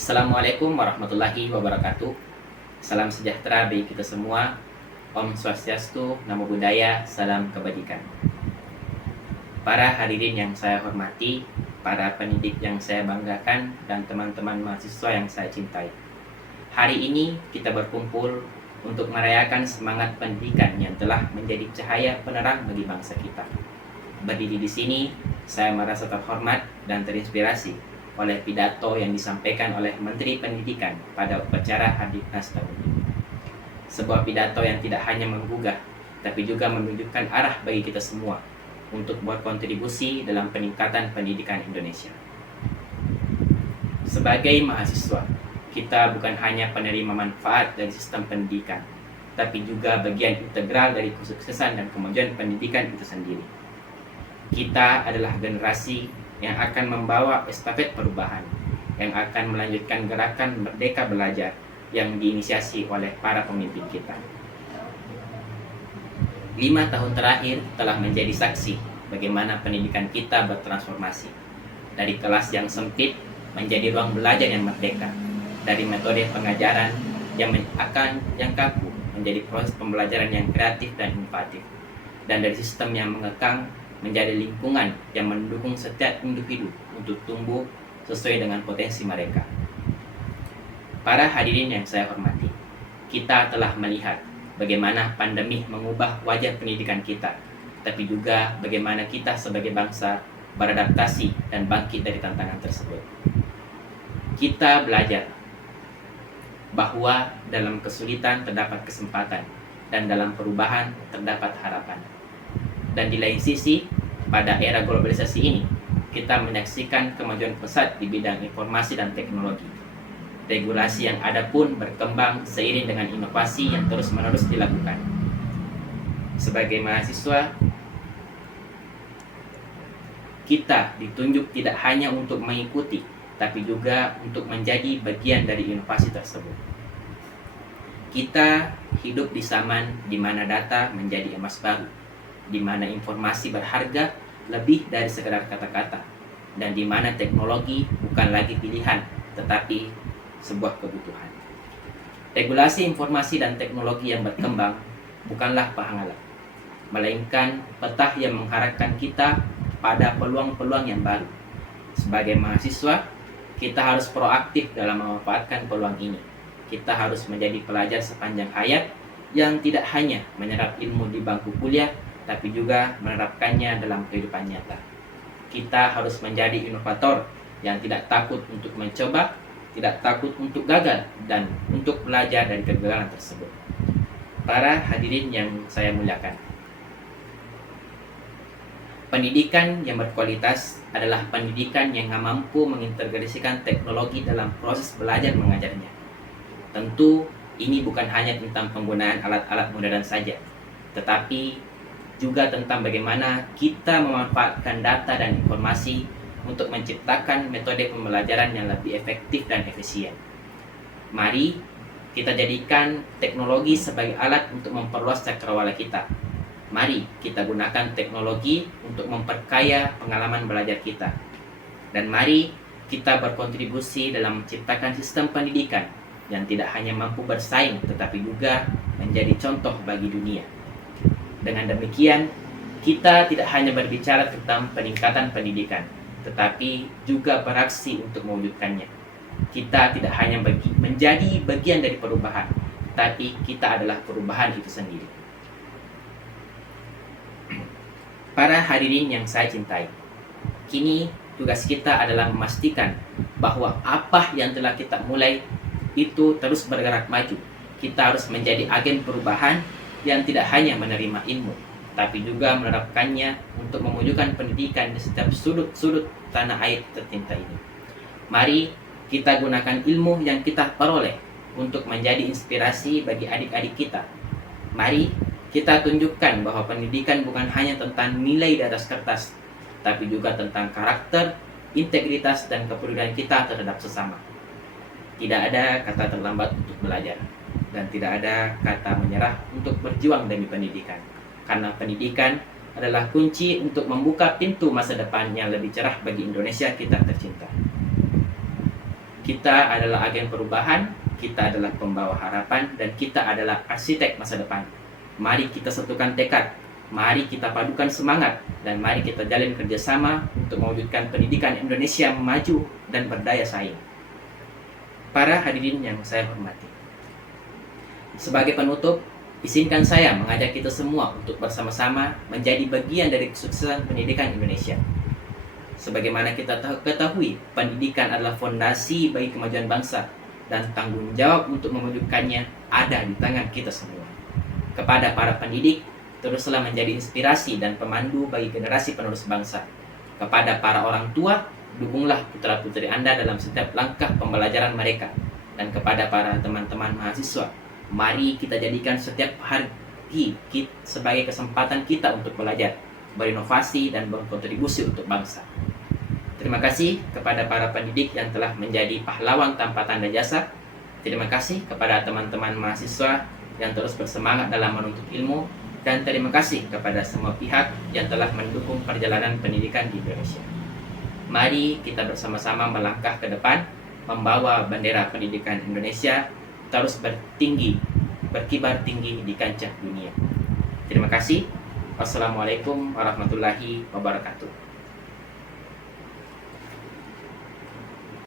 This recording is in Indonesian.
Assalamualaikum warahmatullahi wabarakatuh. Salam sejahtera bagi kita semua. Om Swastiastu, Namo Buddhaya, salam kebajikan. Para hadirin yang saya hormati, para pendidik yang saya banggakan, dan teman-teman mahasiswa yang saya cintai. Hari ini kita berkumpul untuk merayakan semangat pendidikan yang telah menjadi cahaya penerang bagi bangsa kita. Berdiri di sini, saya merasa terhormat dan terinspirasi oleh pidato yang disampaikan oleh Menteri Pendidikan pada upacara Hardiknas tahun ini. Sebuah pidato yang tidak hanya menggugah, tapi juga menunjukkan arah bagi kita semua untuk berkontribusi dalam peningkatan pendidikan Indonesia. Sebagai mahasiswa, kita bukan hanya penerima manfaat dari sistem pendidikan, tapi juga bagian integral dari kesuksesan dan kemajuan pendidikan itu sendiri. Kita adalah generasi yang akan membawa estafet perubahan, yang akan melanjutkan gerakan Merdeka Belajar yang diinisiasi oleh para pemimpin kita. 5 tahun terakhir telah menjadi saksi bagaimana pendidikan kita bertransformasi. Dari kelas yang sempit menjadi ruang belajar yang merdeka, dari metode pengajaran yang kaku menjadi proses pembelajaran yang kreatif dan inovatif, dan dari sistem yang mengekang menjadi lingkungan yang mendukung setiap individu untuk tumbuh sesuai dengan potensi mereka. Para hadirin yang saya hormati, kita telah melihat bagaimana pandemi mengubah wajah pendidikan kita, tapi juga bagaimana kita sebagai bangsa beradaptasi dan bangkit dari tantangan tersebut. Kita belajar bahwa dalam kesulitan terdapat kesempatan dan dalam perubahan terdapat harapan. Dan di lain sisi, pada era globalisasi ini, kita menyaksikan kemajuan pesat di bidang informasi dan teknologi. Regulasi yang ada pun berkembang seiring dengan inovasi yang terus-menerus dilakukan. Sebagai mahasiswa, kita ditunjuk tidak hanya untuk mengikuti, tapi juga untuk menjadi bagian dari inovasi tersebut. Kita hidup di zaman di mana data menjadi emas baru, di mana informasi berharga lebih dari sekedar kata-kata, dan di mana teknologi bukan lagi pilihan, tetapi sebuah kebutuhan. Regulasi informasi dan teknologi yang berkembang bukanlah penghalang, melainkan peta yang mengharapkan kita pada peluang-peluang yang baru. Sebagai mahasiswa, kita harus proaktif dalam memanfaatkan peluang ini. Kita harus menjadi pelajar sepanjang hayat yang tidak hanya menyerap ilmu di bangku kuliah, tapi juga menerapkannya dalam kehidupan nyata. Kita harus menjadi inovator yang tidak takut untuk mencoba, tidak takut untuk gagal, dan untuk belajar dari kegagalan tersebut. Para hadirin yang saya muliakan, pendidikan yang berkualitas adalah pendidikan yang mampu mengintegrasikan teknologi dalam proses belajar mengajarnya. Tentu, ini bukan hanya tentang penggunaan alat-alat modern saja, tetapi juga tentang bagaimana kita memanfaatkan data dan informasi untuk menciptakan metode pembelajaran yang lebih efektif dan efisien. Mari kita jadikan teknologi sebagai alat untuk memperluas cakrawala kita. Mari kita gunakan teknologi untuk memperkaya pengalaman belajar kita. Dan mari kita berkontribusi dalam menciptakan sistem pendidikan yang tidak hanya mampu bersaing, tetapi juga menjadi contoh bagi dunia. Dengan demikian, kita tidak hanya berbicara tentang peningkatan pendidikan, tetapi juga beraksi untuk mewujudkannya. Kita tidak hanya menjadi bagian dari perubahan, tapi kita adalah perubahan itu sendiri. Para hadirin yang saya cintai, kini tugas kita adalah memastikan bahwa apa yang telah kita mulai itu terus bergerak maju. Kita harus menjadi agen perubahan yang tidak hanya menerima ilmu, tapi juga menerapkannya untuk mewujudkan pendidikan di setiap sudut-sudut tanah air tercinta ini. Mari kita gunakan ilmu yang kita peroleh untuk menjadi inspirasi bagi adik-adik kita. Mari kita tunjukkan bahwa pendidikan bukan hanya tentang nilai di atas kertas, tapi juga tentang karakter, integritas, dan kepedulian kita terhadap sesama. Tidak ada kata terlambat untuk belajar, dan tidak ada kata menyerah untuk berjuang demi pendidikan. Karena pendidikan adalah kunci untuk membuka pintu masa depan yang lebih cerah bagi Indonesia kita tercinta. Kita adalah agen perubahan, kita adalah pembawa harapan, dan kita adalah arsitek masa depan. Mari kita satukan tekad, mari kita padukan semangat, dan mari kita jalin kerjasama untuk mewujudkan pendidikan Indonesia maju dan berdaya saing. Para hadirin yang saya hormati, sebagai penutup, izinkan saya mengajak kita semua untuk bersama-sama menjadi bagian dari kesuksesan pendidikan Indonesia. Sebagaimana kita ketahui, pendidikan adalah fondasi bagi kemajuan bangsa, dan tanggung jawab untuk mewujudkannya ada di tangan kita semua. Kepada para pendidik, teruslah menjadi inspirasi dan pemandu bagi generasi penerus bangsa. Kepada para orang tua, dukunglah putra-putri Anda dalam setiap langkah pembelajaran mereka. Dan kepada para teman-teman mahasiswa, mari kita jadikan setiap hari sebagai kesempatan kita untuk belajar, berinovasi, dan berkontribusi untuk bangsa. Terima kasih kepada para pendidik yang telah menjadi pahlawan tanpa tanda jasa. Terima kasih kepada teman-teman mahasiswa yang terus bersemangat dalam menuntut ilmu. Dan terima kasih kepada semua pihak yang telah mendukung perjalanan pendidikan di Indonesia. Mari kita bersama-sama melangkah ke depan, membawa bendera pendidikan Indonesia terus berkibar tinggi di kancah dunia. Terima kasih. Wassalamualaikum warahmatullahi wabarakatuh.